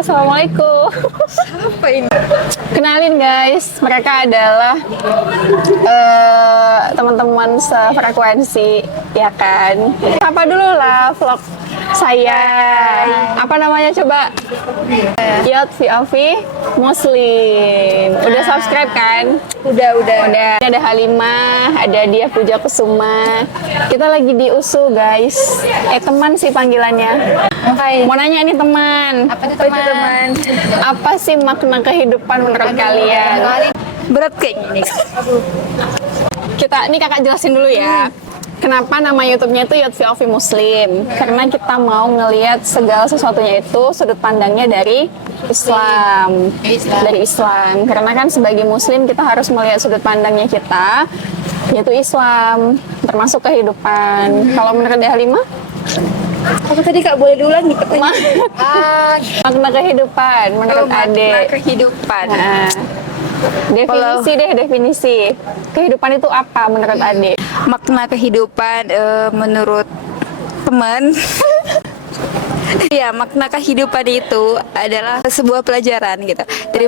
Assalamualaikum. Apa ini? Kenalin guys, mereka adalah teman-teman sefrekuensi, ya kan? Apa dulu lah vlog saya. Apa namanya coba? Yotfi Alfi Muslim. Udah subscribe kan? Udah. Udah. Ada Halimah, ada dia Puja Kusuma. Kita lagi di USU guys. Teman sih panggilannya. Mau nanya nih teman. Apa tuh teman? Apa sih makna kehidupan menurut kalian? Berat kayaknya nih. Ini kakak jelasin dulu ya. Kenapa nama YouTube-nya itu Yotfi Alfi Muslim? Karena kita mau ngelihat segala sesuatunya itu sudut pandangnya dari Islam. Dari Islam. Karena kan sebagai Muslim kita harus melihat sudut pandangnya kita, yaitu Islam, termasuk kehidupan. Kalau menurut Halimah? Apa tadi Kak, boleh diulangi pertanyaan? Makna kehidupan menurut Ade. Makna kehidupan. Nah, definisi. Kehidupan itu apa menurut Ade? Makna kehidupan menurut teman. Ya, makna kehidupan itu adalah sebuah pelajaran gitu. Dari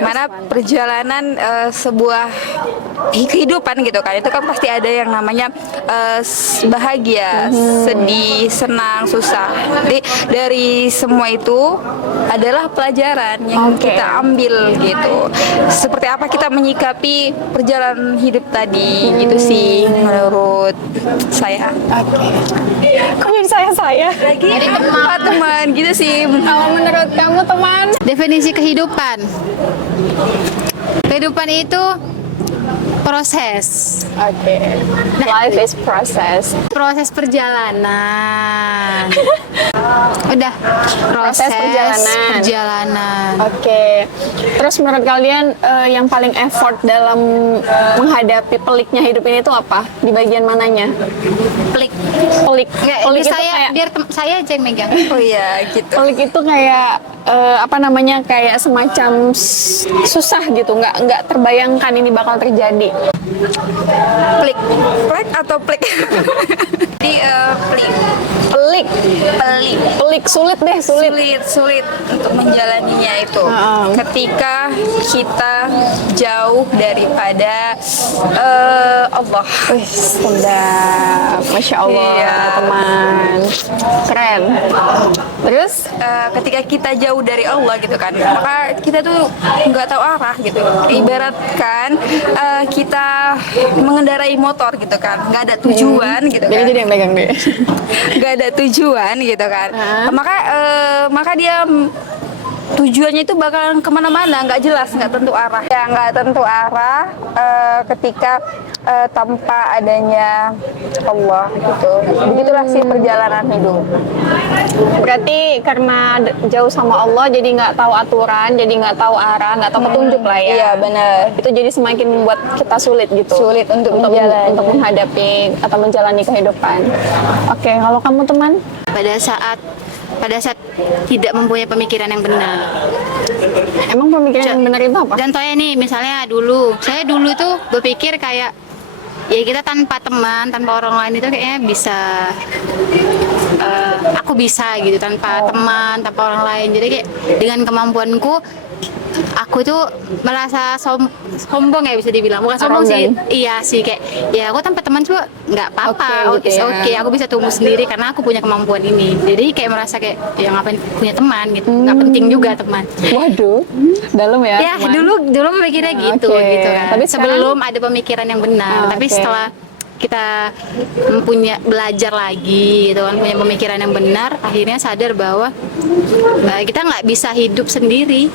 mana perjalanan sebuah kehidupan gitu kan. Itu kan pasti ada yang namanya bahagia, sedih, senang, susah. Jadi dari semua itu adalah pelajaran yang kita ambil gitu. Seperti apa kita menyikapi perjalanan hidup tadi gitu sih menurut saya. Kok jadi saya? Lagi teman gitu sih. Kalau menurut kamu teman? Definisi kehidupan. Kehidupan itu proses. Life is process. Proses perjalanan. Udah. Proses perjalanan. Terus menurut kalian yang paling effort dalam menghadapi peliknya hidup ini itu apa? Di bagian mananya? Pelik Pelik itu saya kayak, biar saya aja yang megang. Oh iya gitu. pelik itu kayak kayak semacam susah gitu, nggak terbayangkan ini bakal terjadi. Plik atau plik? Jadi pelik Sulit untuk menjalaninya itu. Ketika kita jauh daripada Allah. Sudah, masya Allah, teman, keren. Terus ketika kita jauh dari Allah gitu kan, maka kita tuh nggak tahu arah gitu. Ibaratkan kita mengendarai motor gitu kan, nggak ada tujuan gitu kan. Jadi yang pegang deh. Nggak ada tujuan gitu kan. Maka dia tujuannya itu bakalan kemana-mana, nggak jelas, nggak tentu arah. Ya nggak tentu arah ketika tanpa adanya Allah gitu. Begitulah sih perjalanan hidup. Berarti karena jauh sama Allah jadi nggak tahu aturan, jadi nggak tahu arah, nggak tahu petunjuk lah ya. Iya benar. Itu jadi semakin membuat kita sulit gitu. Sulit untuk menghadapi atau menjalani kehidupan. Oke, kalau kamu teman? Pada saat tidak mempunyai pemikiran yang benar. Emang pemikiran yang benar itu apa? Contohnya nih, misalnya saya dulu tuh berpikir kayak ya kita tanpa teman, tanpa orang lain itu kayaknya bisa, aku bisa gitu tanpa teman, tanpa orang lain. Jadi kayak dengan kemampuanku, aku tuh merasa sombong ya, bisa dibilang. Bukan sombong sih, iya sih, kayak ya aku tanpa teman juga nggak apa-apa. Oke, aku bisa tumbuh sendiri karena aku punya kemampuan ini. Jadi kayak merasa kayak ya ngapain punya teman gitu, nggak penting juga teman. Waduh, dalam ya. Ya dulu mikirnya gitu kan. Tapi sebelum ada pemikiran yang benar. Tapi setelah kita belajar lagi gitu kan, punya pemikiran yang benar, akhirnya sadar bahwa kita nggak bisa hidup sendiri.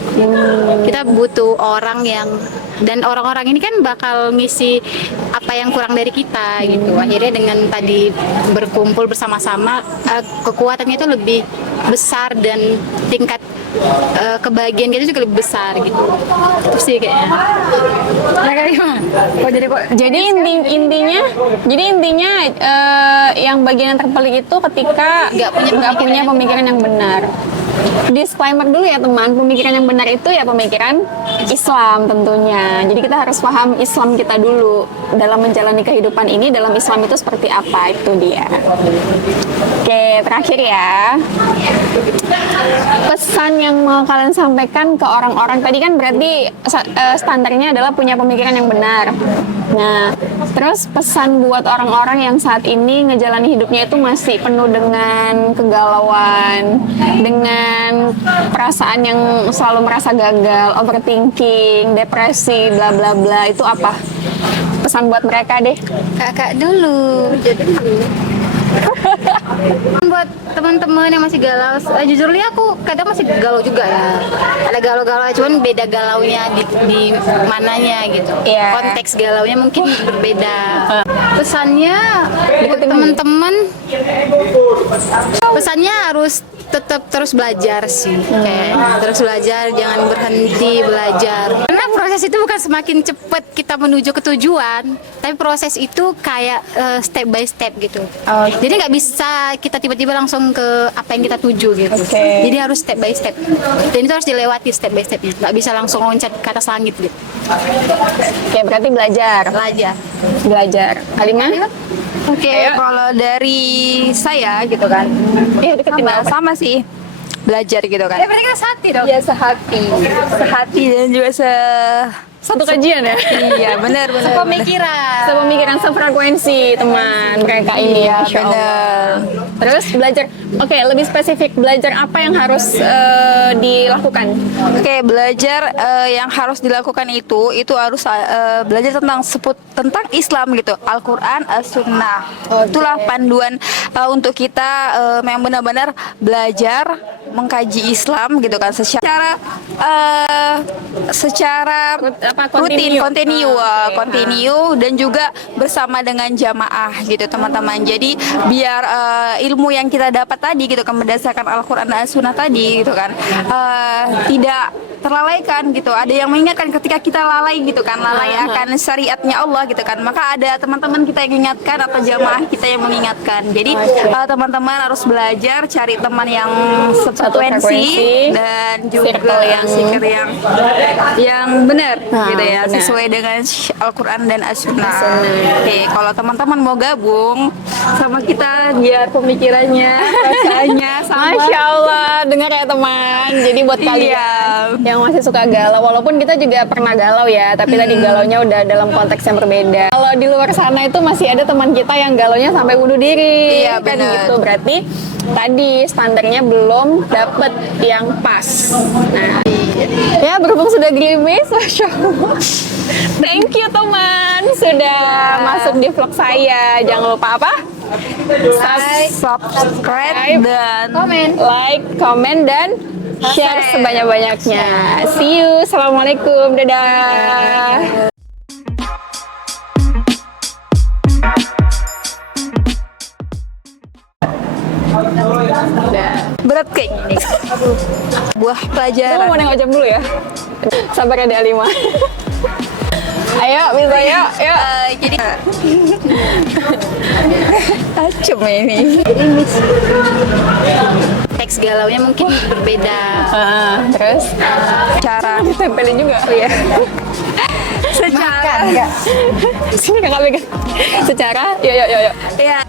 Kita butuh orang dan orang-orang ini kan bakal ngisi apa yang kurang dari kita gitu. Akhirnya dengan tadi berkumpul bersama-sama, kekuatannya itu lebih besar dan tingkat kebahagiaan kita juga lebih besar gitu. Itu sih kayaknya. Jadi intinya yang bagian yang terpelik itu ketika nggak punya pemikiran yang benar. Disclaimer dulu ya teman, pemikiran yang benar itu ya pemikiran Islam tentunya. Jadi kita harus paham Islam kita dulu dalam menjalani kehidupan ini. Dalam Islam itu seperti apa, itu dia. Oke, terakhir ya. Pesan yang mau kalian sampaikan ke orang-orang tadi kan berarti standarnya adalah punya pemikiran yang benar. Nah, terus pesan buat orang-orang yang saat ini ngejalani hidupnya itu masih penuh dengan kegalauan, dengan perasaan yang selalu merasa gagal, overthinking, depresi, bla bla bla, itu apa? Pesan buat mereka deh. Kakak dulu. Buat teman-teman yang masih galau, jujur lihat aku kadang masih galau juga ya. Ada galau-galau, cuman beda galaunya di mananya gitu. Iya. Konteks galaunya mungkin berbeda. Pesannya buat teman-teman, pesannya harus tetap terus belajar sih. Kayak terus belajar, jangan berhenti belajar. Karena proses itu bukan semakin cepat kita menuju ke tujuan, tapi proses itu kayak step by step gitu. Jadi nggak bisa kita tiba-tiba langsung ke apa yang kita tuju gitu. Jadi harus step by step. Dan itu harus dilewati step by stepnya. Nggak bisa langsung loncat ke atas langit gitu. Oke, berarti belajar. Belajar. Halimah? Oke, kalau dari saya gitu kan, Iya, deketin sama sih, belajar gitu kan. Berarti kita sehati dong. Ya sehati dan juga satu kajian ya? iya benar. Sepemikiran, sefrekuensi teman mereka ini ya. Masya Allah. Terus belajar, oke, lebih spesifik, belajar apa yang harus dilakukan? Oke, belajar yang harus dilakukan itu harus belajar tentang Islam gitu, Al-Quran, As-Sunnah. Itulah panduan untuk kita yang benar-benar belajar mengkaji Islam gitu kan secara continue dan juga bersama dengan jamaah gitu teman-teman. Jadi biar ilmu yang kita dapat tadi gitu kan berdasarkan Al-Quran dan As-Sunnah tadi gitu kan tidak terlalaikan gitu. Ada yang mengingatkan ketika kita lalai gitu kan, lalai akan syariatnya Allah gitu kan, maka ada teman-teman kita yang mengingatkan atau jamaah kita yang mengingatkan. Jadi teman-teman harus belajar cari teman yang sefrekuensi dan juga circle yang benar gitu ya, sesuai dengan Al-Quran dan As-Sunnah. Oke, kalau teman-teman mau gabung sama kita biar pemikirannya, perasaannya sama. Masya Allah, dengar ya teman. Jadi buat kalian yang masih suka galau, walaupun kita juga pernah galau ya, tapi tadi galaunya udah dalam konteks yang berbeda. Kalau di luar sana itu masih ada teman kita yang galaunya sampai bunuh diri, Iya, kan bener. gitu. Berarti tadi standarnya belum dapet yang pas. Nah, ya berhubung sudah gerimis, Masya Allah. Thank you teman sudah masuk di vlog saya. Jangan lupa apa? Subscribe dan Like, comment, dan share sebanyak-banyaknya. See you. Assalamualaikum. Dadah. berat kayak gini. Buah Kamu pelajaran. mau nengok jam dulu ya? Sabar ya, Dek Alima. Ayo, bisa yuk. Jadi acem ini. Teks galaunya mungkin berbeda. Terus Cara tempelin juga. Oh ya. secara Sini kakak pegang. Secara, yuk. ya